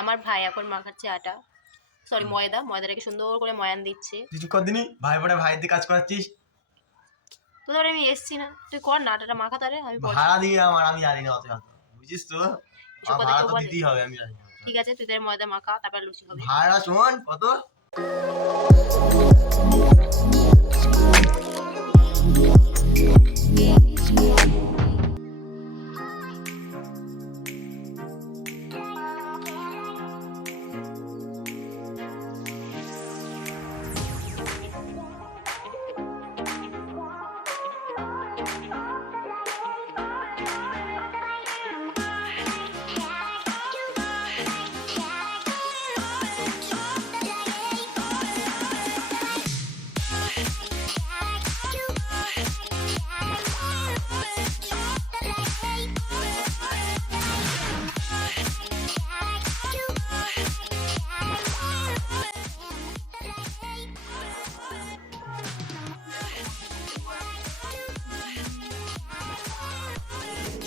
আমার ভাই এখন মাখাচ্ছে আটা, সরি ময়দাটাকে সুন্দর করে ময়ান দিচ্ছে। তুই কদিনই ভাই পরে ভাইয়ের দিয়ে কাজ করাচ্ছিস। তো ধর আমি এসছি না, তুই কর না আটাটা মাখা, তারে আমি ভাড়া দিয়ে আমার, আমি জানি না অত, বুঝিস তো, এসব কথা ভাড়া কেউ তো বলে? দিতেই হবে, আমি জানি না। ঠিক আছে, তুই তার ময়দা মাখা, তারপর লুচি হবে। ভাড়া শোন কত।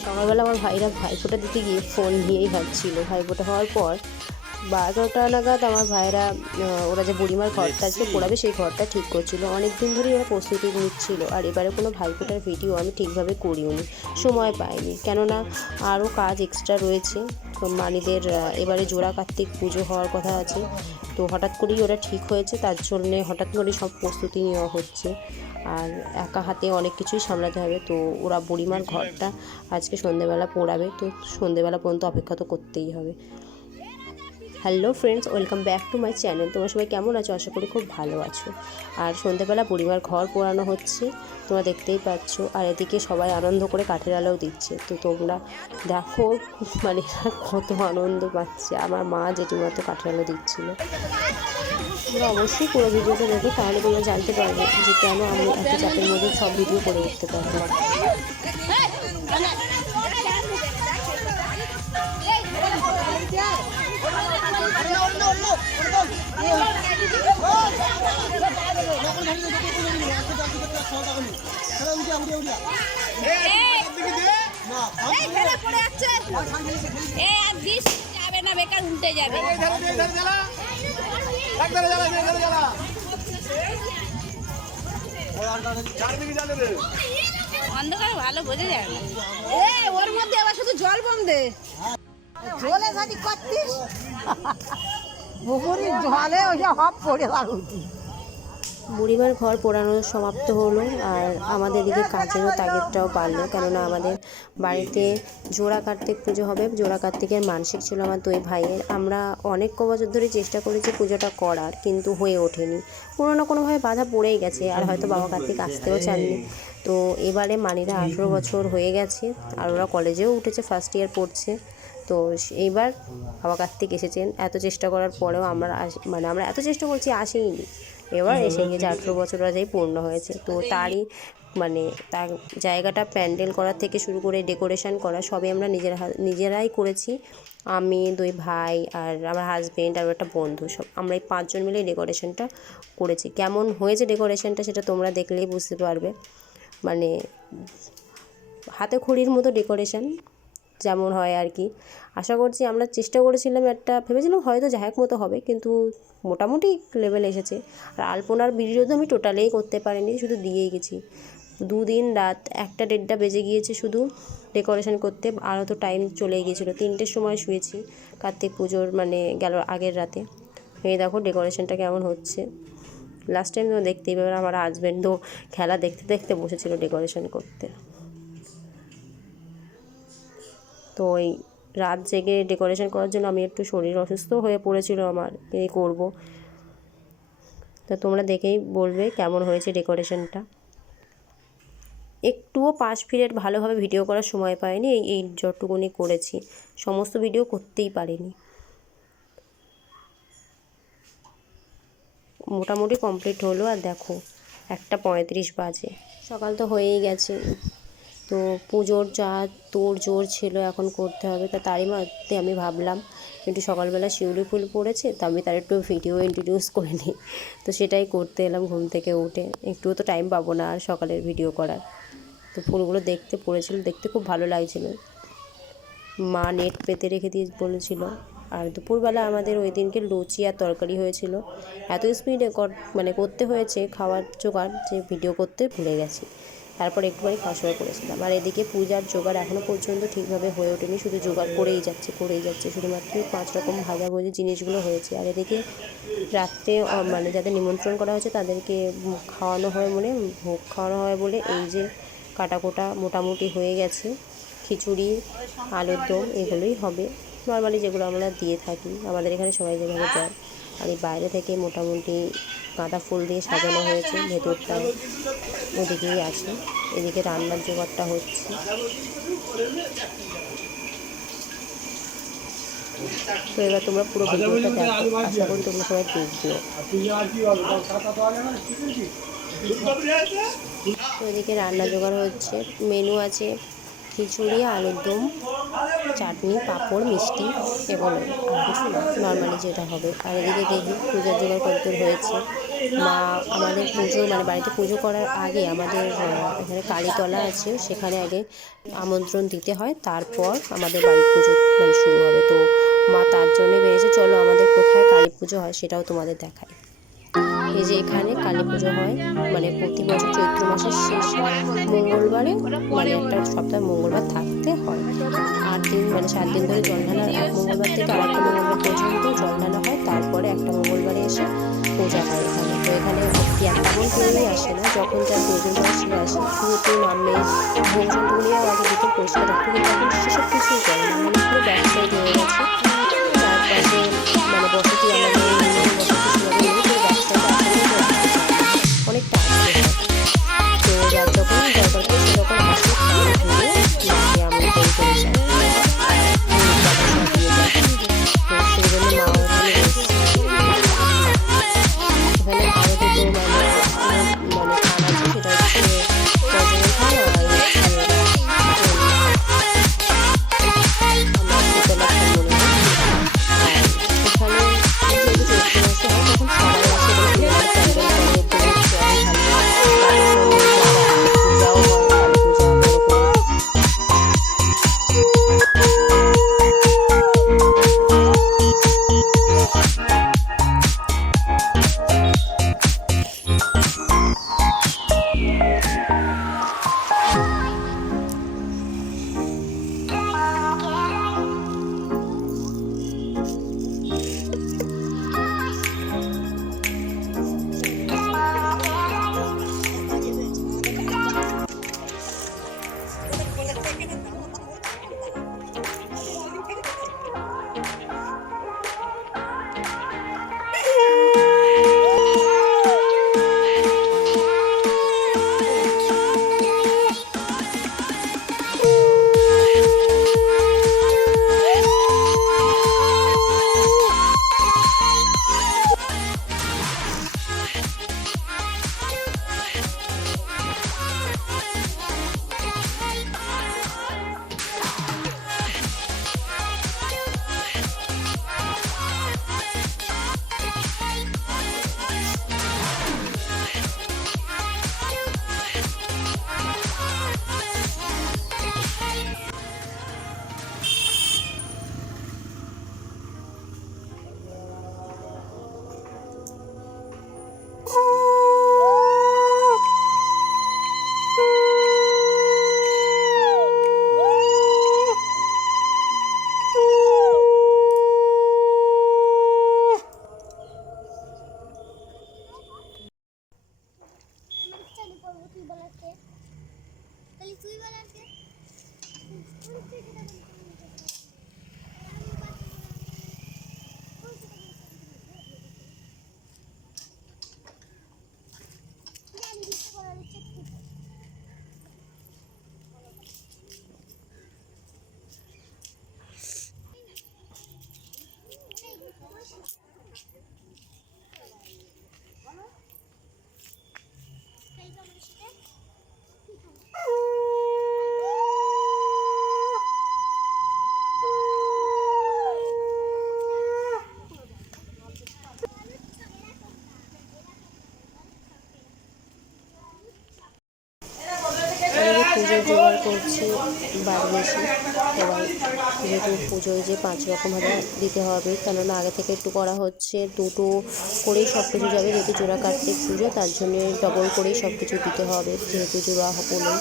সকালবেলা আমার ভাইরা ভাইফোঁটা দিতে গিয়ে ফোন নিয়েই ভাবছিল। ভাইফোঁটা হওয়ার পর 12টা নাগাদ আমার ভাইরা ওরা যে বুড়িমার ঘরটা আজকে পোড়াবে সেই ঘরটা ঠিক করছিল। অনেক দিন ধরেই ওরা প্রস্তুতি নিচ্ছিল। আর এবারে কোনো ভাইফোঁটার ভিডিও আমি ঠিকভাবে করিওনি, সময় পাইনি, কেননা আরও কাজ এক্সট্রা রয়েছে। মানিদের এবারে জোড়া কার্তিক পুজো হওয়ার কথা আছে, তো হঠাৎ করেই ওরা ঠিক হয়েছে, তার জন্যে হঠাৎ করে সব প্রস্তুতি নেওয়া হচ্ছে। আর একা হাতে অনেক কিছুই সামলাতে হবে। তো ওরা বুড়িমার ঘরটা আজকে সন্ধেবেলা পোড়াবে, তো সন্ধেবেলা পর্যন্ত অপেক্ষা তো করতেই হবে। Hello friends, welcome back to my channel. তোমরা সবাই কেমন আছো? আশা করি খুব ভালো আছো। আর সন্ধেবেলা বুড়িমার ঘর পোড়ানো হচ্ছে, তোমরা দেখতেই পাচ্ছ। আর এদিকে সবাই আনন্দ করে কাঠের আলোও দিচ্ছে। তো তোমরা দেখো মানে কত আনন্দ পাচ্ছে। আমার মা জেঠিমা তো কাঠের আলো দিচ্ছিল। তোমরা অবশ্যই পুরো ভিডিওটা দেখো, তাহলে তোমরা জানতে পারবে যে কেন আমি এত চাপের মধ্যে সব ভিডিও করে উঠতে পারবো। বেকার উল্টে যাবে। অন্ধকারে ভালো বোঝা যায় না। ওর মধ্যে আবার শুধু জল বন্ধে জলে যদি করতিস পুকুরির জলে ওইটা হপ পড়ে লাগুতি। বুড়িমার ঘর পোড়ানো সমাপ্ত হলো। আর আমাদের দিকে কাজেরও তাগিদটাও বাড়লো, কেননা আমাদের বাড়িতে জোড়া কার্তিক পুজো হবে। জোড়া কার্তিকের মানসিক ছিল আমার দুই ভাইয়ের। আমরা অনেক বছর ধরে চেষ্টা করেছি পুজোটা করার, কিন্তু হয়ে ওঠেনি। কোনো না কোনোভাবে বাধা পড়েই গেছে, আর হয়তো বাবা কার্তিক আসতেও চাননি। তো এবারে মানিরা 18 বছর হয়ে গেছে, আর ওরা কলেজেও উঠেছে, ফার্স্ট ইয়ার পড়ছে। তো এইবার বাবা কার্তিক এসেছেন। এত চেষ্টা করার পরেও আমরা এত চেষ্টা করছি, আসেইনি। এবার এসে গিয়েছে, 18 বছর যাই পূর্ণ হয়েছে। তো তারই তার জায়গাটা প্যান্ডেল করার থেকে শুরু করে ডেকোরেশন করা সবই আমরা নিজেরাই করেছি। আমি, দুই ভাই, আর আমার হাজবেন্ড, আর একটা বন্ধু, সব আমরা এই 5 জন মিলে ডেকোরেশনটা করেছি। কেমন হয়েছে ডেকোরেশনটা সেটা তোমরা দেখলেই বুঝতে পারবে। মানে হাতে খড়ির মতো ডেকোরেশন যেমন হয় আর কি। আশা করছি, আমরা চেষ্টা করেছিলাম, ভেবেছিলাম হয়তো জাহেক মতো হবে, কিন্তু মোটামুটি লেভেল এসেছে। আর আলপনার ভিডিও তো আমি টোটালেই করতে পারিনি, শুধু দিয়েই গেছি। 2 দিন রাত 1টা-1:30টা বেজে গিয়েছে শুধু ডেকোরেশন করতে। আরও তো টাইম চলেই গিয়েছিলো। 3টের সময় শুয়েছি কার্তিক পুজোর গেল আগের রাতে। এই দেখো ডেকোরেশনটা কেমন হচ্ছে। লাস্ট টাইম তো দেখতেই পাবে, আমার হাজব্যান্ডও খেলা দেখতে দেখতে বসেছিল ডেকোরেশন করতে। তো ওই রাত জেগে ডেকোরেশন করার জন্য আমি একটু শরীর অসুস্থ হয়ে পড়েছিল আমার, এই করব। তো তোমরা দেখেই বলবে কেমন হয়েছে ডেকোরেশনটা। একটুও পাশ ফিরে ভালোভাবে ভিডিও করার সময় পাইনি, এই যতটুকুনি করেছি, সমস্ত ভিডিও করতেই পারিনি। মোটামুটি কমপ্লিট হলো। আর দেখো 1:35 বাজে, সকাল তো হয়েই গেছে। তো পুজোর যা তোড়জোড় ছিল এখন করতে হবে, তারই মধ্যে আমি ভাবলাম একটু সকালবেলা শিউলি ফুল পড়েছে, তো আমি তার একটু ভিডিও ইন্ট্রোডিউস করে নিই। তো সেটাই করতে এলাম ঘুম থেকে উঠে। একটুও তো টাইম পাবো না আর সকালের ভিডিও করার। তো ফুলগুলো দেখতে খুব ভালো লাগছিলো। মা নেট পেতে রেখে দিয়ে বলেছিল, আর দুপুরবেলা আমাদের ওই দিনকে লুচি আর তরকারি হয়েছিল। এত স্পিডে মানে করতে হয়েছে খাওয়ার জোগাড় যে ভিডিও করতে ভুলে গেছি। তারপর একটুখানি খাওয়া শুরু করেছিলাম। আর এদিকে পূজার জোগাড় এখনও পর্যন্ত ঠিকভাবে হয়ে ওঠেনি, শুধু জোগাড় করেই যাচ্ছে। শুধুমাত্র 5 রকম ভাজাভুজি জিনিসগুলো হয়েছে। আর এদিকে রাত্রে মানে যাদের নিমন্ত্রণ করা হয়েছে তাদেরকে খাওয়ানো হয় ভোগ খাওয়ানো হয় বলে এই যে কাটাকোটা মোটামুটি হয়ে গেছে। খিচুড়ি, আলুর দম এগুলোই হবে নর্মালি, যেগুলো আমরা দিয়ে থাকি, আমাদের এখানে সবাই যেভাবে দেয়। আর এই বাইরে থেকে মোটামুটি গাঁদা ফুল দিয়ে সাজানো হয়েছে, ভেতরটা ওদিকেই আছে। এদিকে রান্নার জোগাড়টা হচ্ছে। তো এবার তোমরা পুরো ভিডিওটা দেখো, আশা করি তোমরা সবাই দেখবে। তো এদিকে রান্না জোগাড় হচ্ছে, মেনু আছে খিচুড়ি, আলুর দম, চাটনি, পাঁপড়, মিষ্টি, এগুলো আর কিছু না, নর্মালি যেটা হবে। আর এদিকে দেখি পূজার জোগাড় কতদূর হয়েছে। মা আমাদের পুজো মানে বাড়িতে পুজো করার আগে আমাদের এখানে কালীতলা আছে, সেখানে আগে আমন্ত্রণ দিতে হয়, তারপর আমাদের বাড়ির পুজো মানে শুরু হবে। তো মা তার জন্যে বেরিয়েছে, চলো আমাদের কোথায় কালী পুজো হয় সেটাও তোমাদের দেখায়। এই যে এখানে কালী পুজো হয় মানে প্রতি বছর চৈত্র মাসের শেষ মঙ্গলবারে, মানে একটা সপ্তাহ মঙ্গলবার থাকতে হয়। 8 দিন মানে 7 দিন ধরে জল ঢালা, এক মঙ্গলবার থেকে আরেকটা মঙ্গলবার পর্যন্ত জল ঢালা হয়, তারপরে একটা মঙ্গলবারে এসে পূজা হয় এখানে। তো এখানে তেমন কেউই আসে না, যখন যার প্রয়োজন হয় সে আসে, পুরোপুরি নামে ভোজনগুলিও আগে দিকে পরিষ্কার রাখতে, কিন্তু এখন সেসব কিছুই করে না, মানে পুরো ব্যবসায় হয়ে গেছে। চারপাশে মানে বসতি আমাদের বসতি সেভাবে নেই, তো ব্যবসাটা অনেকটা আসতে হয়। তো যার যখন দরকার পড়ে সে যখন আসে ধরে মাকে আমি তৈরি করে যাই, দিয়ে যাই। তো সেই জন্য মা ওখানে এসেছে। এখানে আরও দুটো মানে খান আছে, সেটা হচ্ছে পর্যটন খান আর হচ্ছে আমরা শীতলা খান হচ্ছে বাড়িয়েছি সবাই, যেহেতু পুজোয় যে 5 রকমভাবে দিতে হবে, কেননা আগে থেকে একটু করা হচ্ছে, দুটো করেই সব কিছু যাবে, যেহেতু জোড়া কার্তিক পুজো তার জন্য ডবল করেই সব কিছু দিতে হবে, যেহেতু জোড়া হলেই।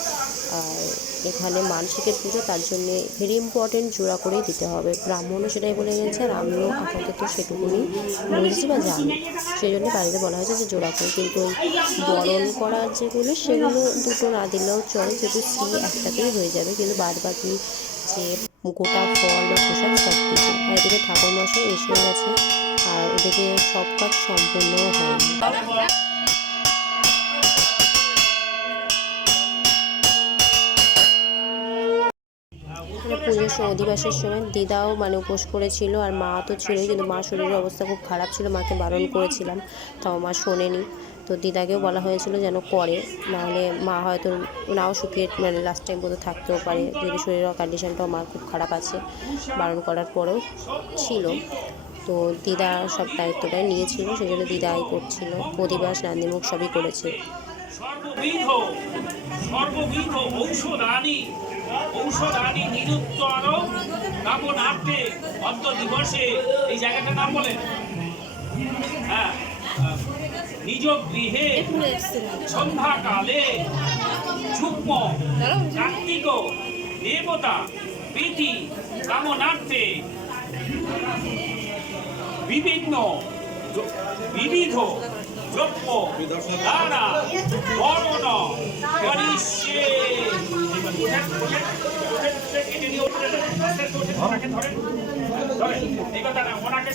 আর এখানে মানসিকের পুজো, তার জন্যে ভেরি ইম্পর্টেন্ট জোড়া করেই দিতে হবে। ব্রাহ্মণও সেটাই বলে গেছে, আর আমিও আপাতত সেটুকুনি বুঝেছি বা জানি, সেই জন্য বাড়িতে বলা হয়েছে যে জোড়া করে। কিন্তু ওই বরণ করার যেগুলো সেগুলো দুটো না দিলেও চলে, যেহেতু শ্রী একটাতেই হয়ে যাবে, কিন্তু বাদ বাকি যে গোটা ফল বা প্রসাদ সব কিছু। আর এদিকে ঠাকুরমশাই এসেও গেছে, আর ওদিকে সব কাজ সম্পূর্ণও হয়নি। পুজোর অধিবাসের সময় দিদাও উপোস করেছিল, আর মা তো ছিলই, কিন্তু মা শরীরের অবস্থা খুব খারাপ ছিল, মাকে বারণ করেছিলাম, তাও মা শোনেনি। তো দিদাকেও বলা হয়েছিল যেন করে, নাহলে মা হয়তো নাও শুকিয়ে লাস্ট টাইম পর্যন্ত থাকতেও পারে, যদি শরীরের কন্ডিশনটাও মার খুব খারাপ আছে। বারণ করার পরেও ছিল, তো দিদা সব দায়িত্বটাই নিয়েছিল, সেই জন্য দিদাই করছিল, অধিবাস নান্দিমুখ সবই করেছে। সর্ববিধ ঔষধানি নিরুত্তর কামনার্থে অন্ত দিবসে, এই জায়গাটার নাম বলেন, হ্যাঁ, নিজ গৃহে সন্ধ্যাকালে সূক্ষ্ম কার্তিক দেবতা প্রীতি কামনার্থে বিবিধ দ্রব্য দ্বারা বরণ করিষ্যে।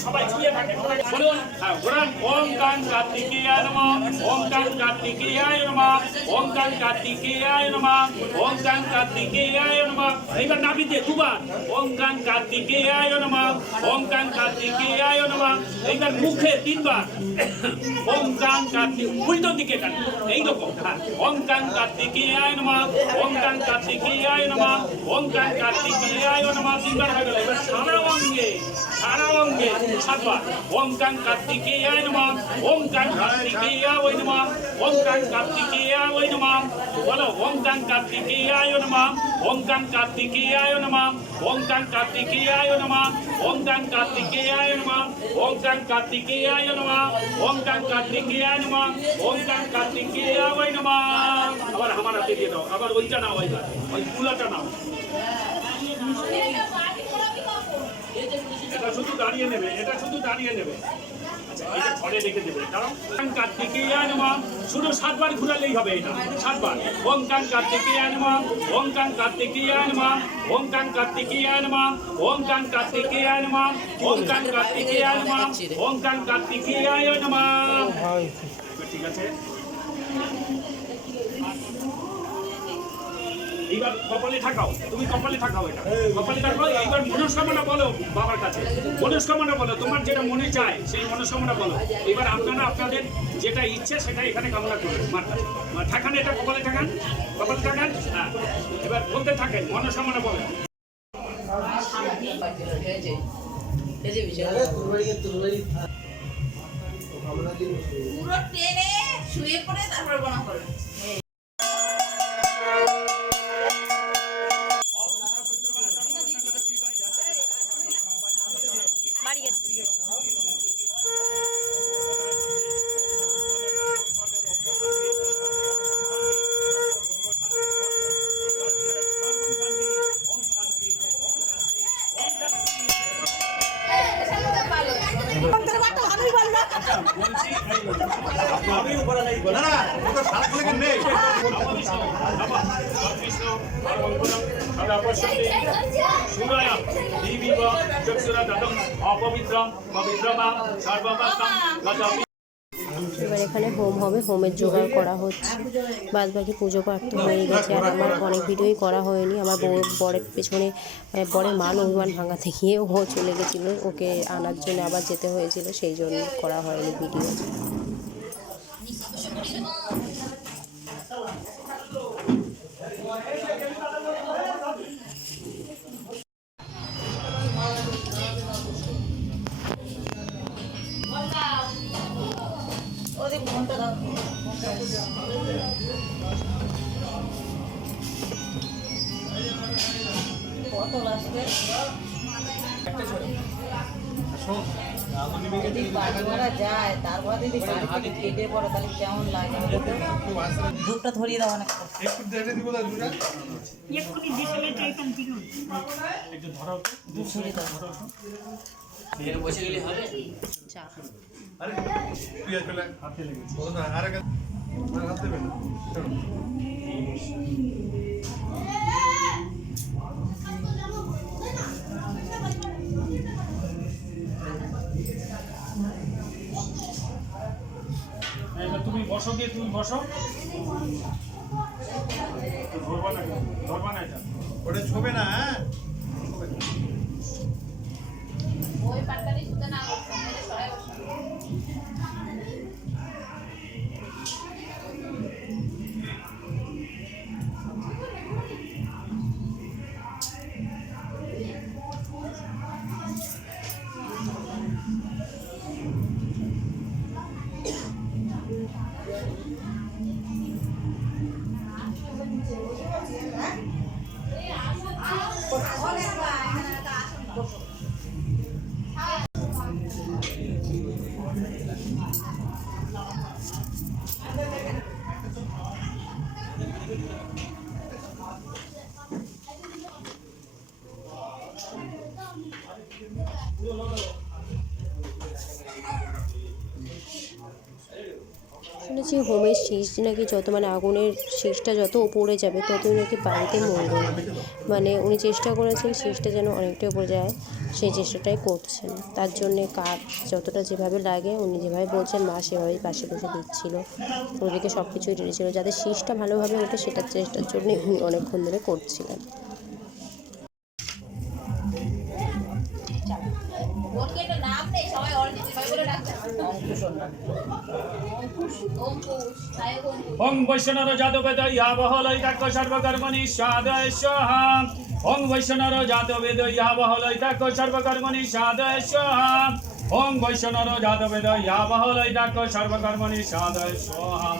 সবাই ছুঁয়ে থাকে বলুন, ওম কাং কার্তিকেয়ায় নমঃ, ওম কাং কার্তিকেয়ায় নমঃ, ওম কাং কার্তিকেয়ায় নমঃ, ওম কাং কার্তিকেয়ায় নমঃ। এইবার নাভি দিয়ে দুবার ওম কাং কার্তিকেয়ায় নমঃ, ওম কাং কার্তিকেয়ায় নমঃ। এইবার মুখে 3 বার ওম কাং কার্তিক, উল্টো দিকে টান, এইরকম, হ্যাঁ, ওম কাং কার্তিকেয়ায় নমঃ, ওম কাং কার্তিকেয়ায় নমঃ, ওম কাং কার্তিকেয়ায় নমঃ। 3 বার হয়ে গেল। এবার সারা অঙ্গে 7 বার ওম কাং কার্তিকেয়ায় নমঃ, ওম কাং কার্তিকেয়ায় নমঃ, ওম কাং কার্তিকেয়ায় নমঃ। বলো, ওম কাং কার্তিকেয়ায় নমঃ, ওম কাং কার্তিকেয়ায় নমঃ, ওম কাং কার্তিকেয়ায় নমঃ, ওম কাং কার্তিকেয়ায় নমঃ, ওম কাং কার্তিকেয়ায় নমঃ, ওম কাং কার্তিকেয়ায় নমঃ, ওম কাং কার্তিকেয়ায় নমঃ। আবার আমার হাতে দিয়ে দাও, আবার ওইটা নাও, ওই পুলাটা নাও। এটা শুধু দাঁড়িয়ে নেবে, এটা শুধু দাঁড়িয়ে নেবে। আচ্ছা, এটা ঘরে রেখে দেবে, কারণ কার্তিকেয়ায় নমঃ শুধু 7 বার ঘুরালেই হবে। এটা 7 বার ওম কাং কার্তিকেয়ায় নমঃ, ওম কাং কার্তিকেয়ায় নমঃ, ওম কাং কার্তিকেয়ায় নমঃ, ওম কাং কার্তিকেয়ায় নমঃ, ওম কাং কার্তিকেয়ায় নমঃ, ওম কাং কার্তিকেয়ায় নমঃ। ঠিক আছে, এইবার কপালে ঠাকাও, তুমি কপালে ঠাকাও, এটা কপালে ঠাকাও। এইবার মনস্কামনা বলো বাবার কাছে, মনস্কামনা বলো, তোমার যেটা মনে চায় সেই মনস্কামনা বলো। এবার আপনারা আপনাদের যেটা ইচ্ছে সেটা এখানে কামনা করবেন মার কাছে। ঠাকান, এটা কপালে ঠাকান, কপালে ঠাকান, হ্যাঁ। এবার বলতে থাকেন, মনস্কামনা বলেন। পুরো টেনে শুয়ে পড়ে তারপর গণনা করবেন। এবার এখানে হোম হবে, হোমের জোগাড় করা হচ্ছে, বাদ বাকি পুজো পাঠ তো হয়ে গেছে। আর আমার অনেক ভিডিওই করা হয়নি, আমার বরের পেছনে বরের মান অভিমান ভাঙাতে গিয়ে ও চলে গেছিলো, ওকে আনার জন্য আবার যেতে হয়েছিল, সেই জন্য করা হয়নি ভিডিও। যদি বাড়ি মারা যায় তারপর যদি বাড়ি থেকে কেটে পড়ে তাহলে কেমন লাগে ধূপটা ধরিয়ে দাও অনেক চা এবার তুমি বসো গিয়ে, তুমি বসো। ধরবা না এটা। ওটা ছবে না, হ্যাঁ? ওই পাটকালি সুতা না করতে সরাই বসো। শুনেছি হোমের শীষ নাকি যত মানে আগুনের শীষটা যত উপরে যাবে ততই নাকি বাড়িতে মঙ্গল। মানে উনি চেষ্টা করেছেন শীষটা যেন অনেকটা উপরে যায়, সেই চেষ্টাটাই করছেন। তার জন্যে কাঠ যতটা যেভাবে লাগে উনি যেভাবে বলছেন মা সেভাবেই পাশে বসে দিচ্ছিল, ওদিকে সব কিছুই রেডি ছিল যাতে শীষটা ভালোভাবে ওঠে সেটার চেষ্টার জন্যে উনি অনেকক্ষণ ধরে করছিলেন। ওকে একটা নাম নেই, সবাই অরিজিৎ ভাই বলে ডাকছে। অঙ্কুশ, নায়ক অঙ্কুশ। ওং বৈষ্ণব জাতবেদ ইহা বহলৈকাক্য সর্বকর্মণি সাধয় স্বাহা। ওং বৈষ্ণব জাতবেদ ইহা বহলৈকাক্য সর্বকর্মণি সাধয় স্বাহা। ওং বৈষ্ণব জাতবেদ ইহা বহলৈকাক্য সর্বকর্মণি সাধয় স্বাহা।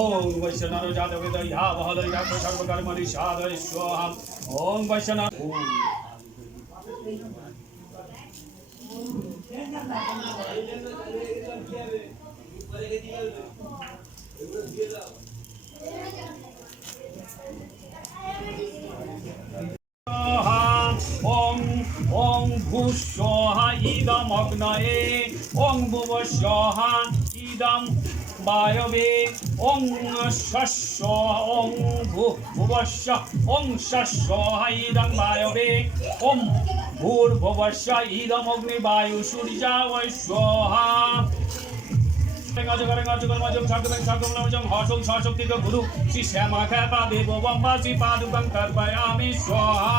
ওং বৈষ্ণব জাতবেদ ইহা বহলৈকাক্য সর্বকর্মণি সাধয় স্বাহা। ওং বৈষ্ণব ওং ওং ভূস্বহা ইদম অগ্নয়ে ওং ভুবস্বহা ইদম বায়বে ওং শস্য ওং ভুবস্য ওং শস্য ইদম বায়বে ওং ভূর্ভুবস্য ইদম অগ্নি বায়ু সূর্যা বৈশ্বহা। গুরু শ্রী শ্যামা খ্যাপা দেব বম্বা শ্রী পাদুকং তর্পয়ামি স্বাহা।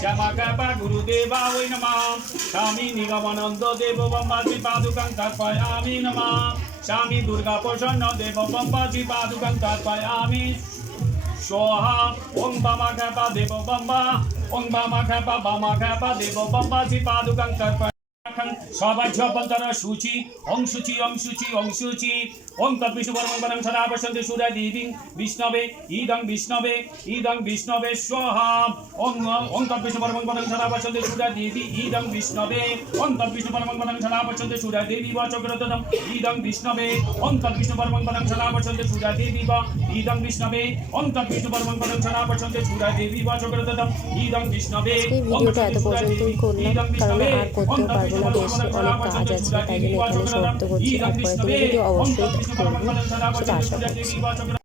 শ্যামা খ্যাপা গুরুদেবা ওই নমঃ। স্বামী নিগমানন্দ দেব বম্বা শ্রী পাদুকং তর্পয়ামি নমঃ। স্বামী দুর্গা প্রসন্ন দেব বম্বা শ্রী পাদুকং তর্পয়ামি স্বাহা। ওং বামা খ্যাপা দেব বম্বা ওং বামা খ্যাপা দেব বম্বা শ্রী পাদুকং তর্পয়ামি। সবাই ঝপন্তর সূচি ওং শুচি ওং শুচি ওং শুচি। ওং তৎবিষ্ণু পরমং সদা পশ্যন্তি সূর্য দেবী বিষ্ণবে ইদং বিষ্ণবে স্বাহা। ওং ওং তৎবিষ্ণু পরমং সদা পশ্যন্তি সূর্য দেবী ইদং বিষ্ণবে। ওং তৎবিষ্ণু পরমং সদা পশ্যন্তি সূর্য দেবী বচক্রতম ইদং বিষ্ণবে। ওং তৎবিষ্ণু পরমং সদা পশ্যন্তি সূর্য দেবী ইদং বিষ্ণবে। ওং তৎবিষ্ণু পরমং সদা পশ্যন্তি সূর্য দেবী বচক্রতম ইদং বিষ্ণবে। এই ভিডিওটা এত পর্যন্তই করলাম, কারণ আর করতেও পারবো না, বেশ অনেক কাজ আছে, তাই জন্য এখানে সমাপ্ত করছি। আর পরের দিনের ভিডিও অবশ্যই করবো, সেটা আশা করছি।